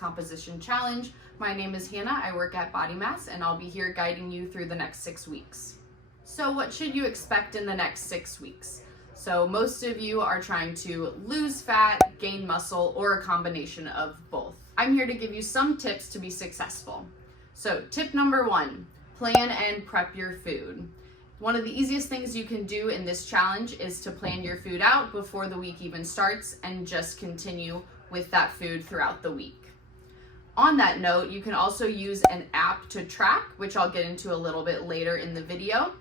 Composition Challenge. My name is Hannah, I work at Bodymass, and I'll be here guiding you through the next 6 weeks. So what should you expect in the next 6 weeks? So most of you are trying to lose fat, gain muscle, or a combination of both. I'm here to give you some tips to be successful. So tip number 1, plan and prep your food. One of the easiest things you can do in this challenge is to plan your food out before the week even starts and just continue with that food throughout the week. On that note, you can also use an app to track, which I'll get into a little bit later in the video,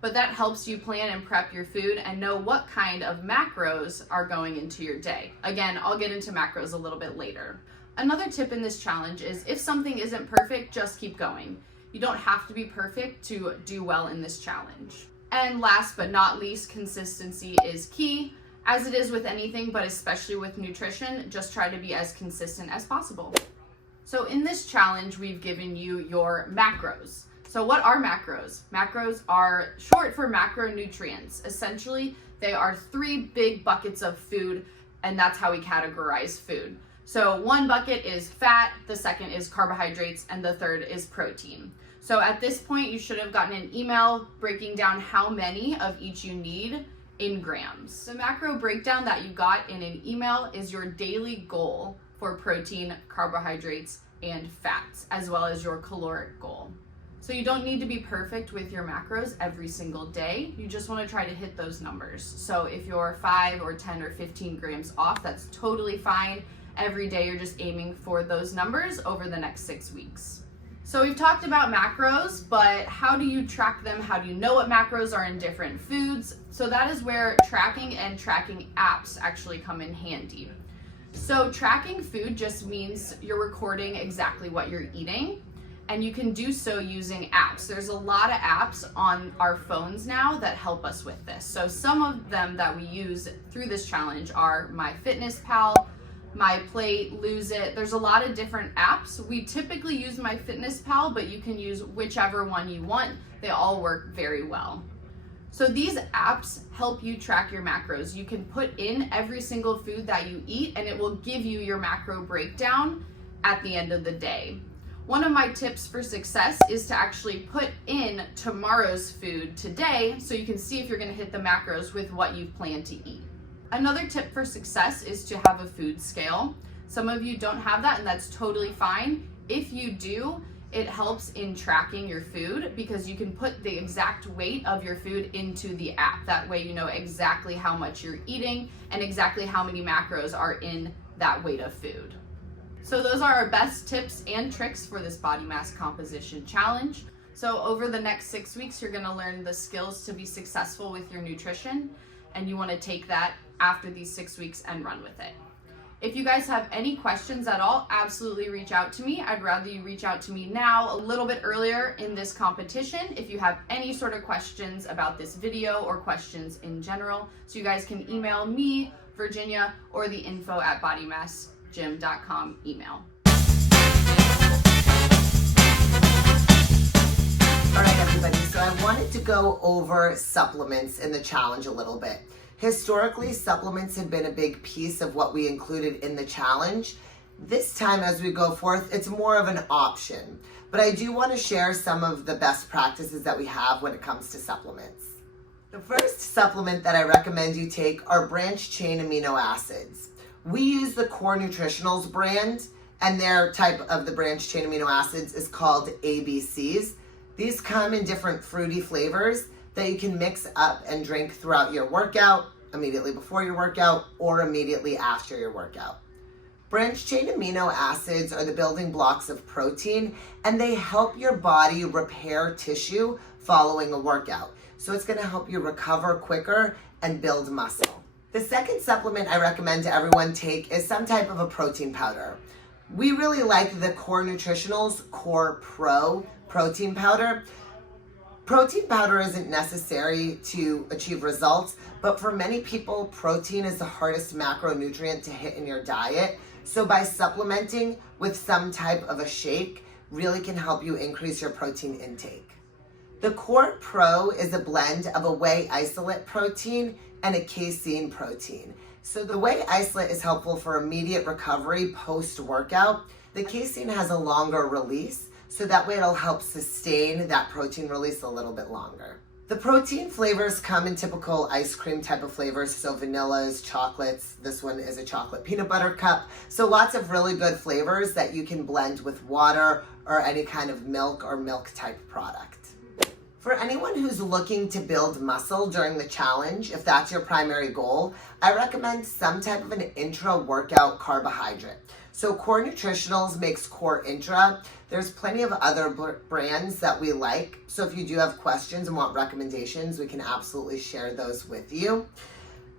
but that helps you plan and prep your food and know what kind of macros are going into your day. Again, I'll get into macros a little bit later. Another tip in this challenge is if something isn't perfect, just keep going. You don't have to be perfect to do well in this challenge. And last but not least, consistency is key. As it is with anything, but especially with nutrition, just try to be as consistent as possible. So in this challenge, we've given you your macros. So what are macros? Macros are short for macronutrients. Essentially, they are 3 big buckets of food, and that's how we categorize food. So one bucket is fat, the second is carbohydrates, and the third is protein. So at this point, you should have gotten an email breaking down how many of each you need in grams. The macro breakdown that you got in an email is your daily goal for protein, carbohydrates, and fats, as well as your caloric goal. So you don't need to be perfect with your macros every single day. You just want to try to hit those numbers. So if you're 5 or 10 or 15 grams off, that's totally fine. Every day you're just aiming for those numbers over the next 6 weeks. So we've talked about macros, but how do you track them? How do you know what macros are in different foods? So that is where tracking and tracking apps actually come in handy. So tracking food just means you're recording exactly what you're eating, and you can do so using apps. There's a lot of apps on our phones now that help us with this. So some of them that we use through this challenge are MyFitnessPal, MyPlate, Lose It. There's a lot of different apps. We typically use MyFitnessPal, but you can use whichever one you want. They all work very well. So these apps help you track your macros. You can put in every single food that you eat, and it will give you your macro breakdown at the end of the day. One of my tips for success is to actually put in tomorrow's food today so you can see if you're going to hit the macros with what you've planned to eat. Another tip for success is to have a food scale. Some of you don't have that, and that's totally fine. If you do, it helps in tracking your food because you can put the exact weight of your food into the app. That way you know exactly how much you're eating and exactly how many macros are in that weight of food. So those are our best tips and tricks for this body mass composition challenge. So over the next 6 weeks, you're gonna learn the skills to be successful with your nutrition, and you wanna take that after these 6 weeks and run with it. If you guys have any questions at all, absolutely reach out to me. I'd rather you reach out to me now, a little bit earlier in this competition, if you have any sort of questions about this video or questions in general. So you guys can email me, Virginia, or the info@bodymassgym.com email. All right, everybody, so I wanted to go over supplements in the challenge a little bit. Historically, supplements had been a big piece of what we included in the challenge. This time, as we go forth, it's more of an option. But I do want to share some of the best practices that we have when it comes to supplements. The first supplement that I recommend you take are branched-chain amino acids. We use the Core Nutritionals brand, and their type of the branched-chain amino acids is called ABCs. These come in different fruity flavors that you can mix up and drink throughout your workout, immediately before your workout, or immediately after your workout. Branched-chain amino acids are the building blocks of protein, and they help your body repair tissue following a workout. So it's gonna help you recover quicker and build muscle. The second supplement I recommend to everyone take is some type of a protein powder. We really like the Core Nutritionals Core Pro protein powder. Protein powder isn't necessary to achieve results, but for many people, protein is the hardest macronutrient to hit in your diet. So by supplementing with some type of a shake really can help you increase your protein intake. The Core Pro is a blend of a whey isolate protein and a casein protein. So the whey isolate is helpful for immediate recovery post-workout, The casein has a longer release, so that way it'll help sustain that protein release a little bit longer. The protein flavors come in typical ice cream type of flavors, so vanillas, chocolates. This one is a chocolate peanut butter cup. So lots of really good flavors that you can blend with water or any kind of milk or milk type product. For anyone who's looking to build muscle during the challenge, if that's your primary goal, I recommend some type of an intra-workout carbohydrate. So Core Nutritionals makes Core Intra. There's plenty of other brands that we like. So if you do have questions and want recommendations, we can absolutely share those with you.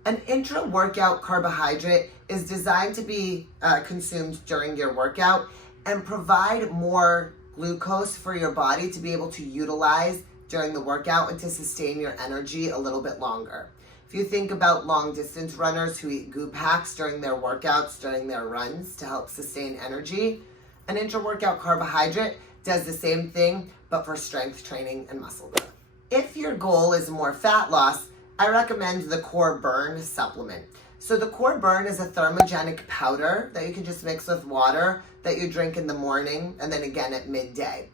An intra-workout carbohydrate is designed to be consumed during your workout and provide more glucose for your body to be able to utilize during the workout and to sustain your energy a little bit longer. If you think about long distance runners who eat goop hacks during their workouts, during their runs to help sustain energy, an intra-workout carbohydrate does the same thing, but for strength training and muscle growth. If your goal is more fat loss, I recommend the Core Burn supplement. So the Core Burn is a thermogenic powder that you can just mix with water that you drink in the morning and then again at midday.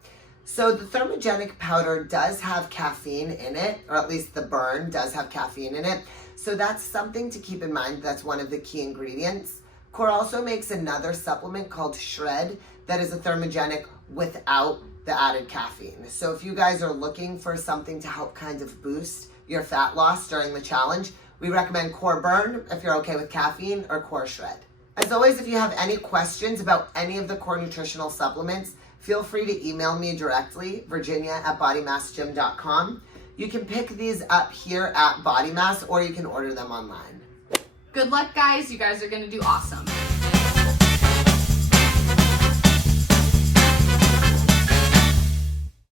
So the thermogenic powder does have caffeine in it, or at least the burn does have caffeine in it. So that's something to keep in mind. That's one of the key ingredients. Core also makes another supplement called Shred that is a thermogenic without the added caffeine. So if you guys are looking for something to help kind of boost your fat loss during the challenge, we recommend Core Burn if you're okay with caffeine, or Core Shred. As always, if you have any questions about any of the Core Nutritional Supplements, feel free to email me directly, virginia@bodymassgym.com. You can pick these up here at Bodymass, or you can order them online. Good luck, guys. You guys are going to do awesome.